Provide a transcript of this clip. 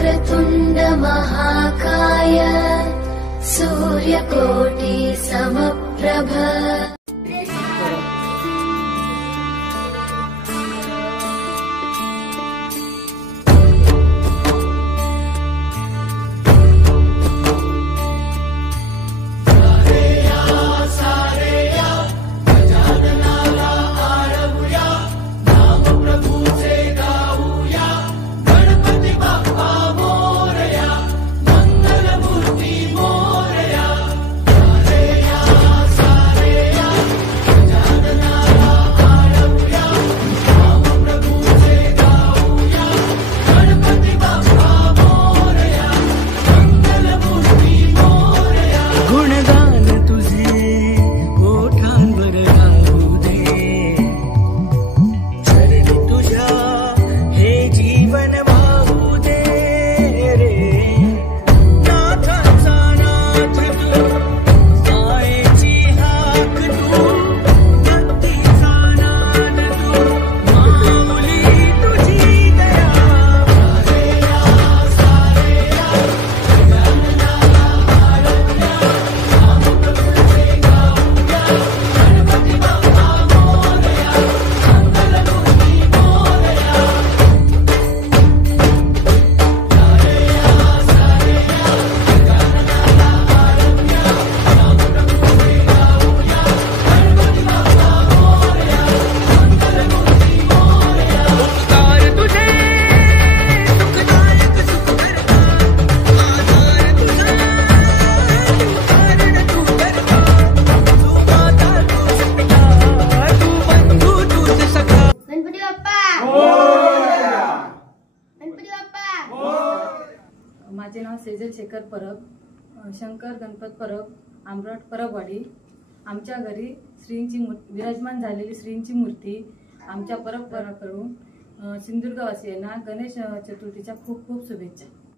वक्रतुंड महाकाय सूर्यकोटि समप्रभ। माझे नाव सेजल शेखर परब, शंकर गणपत परब, आंबरट परबवाडी। आमच्या घरी श्रींची विराजमान झालेली श्रींची मूर्ती आमच्या परंपराकडून सिंधुदुर्गवासियांना गणेश चतुर्थीच्या खूप खूप शुभेच्छा।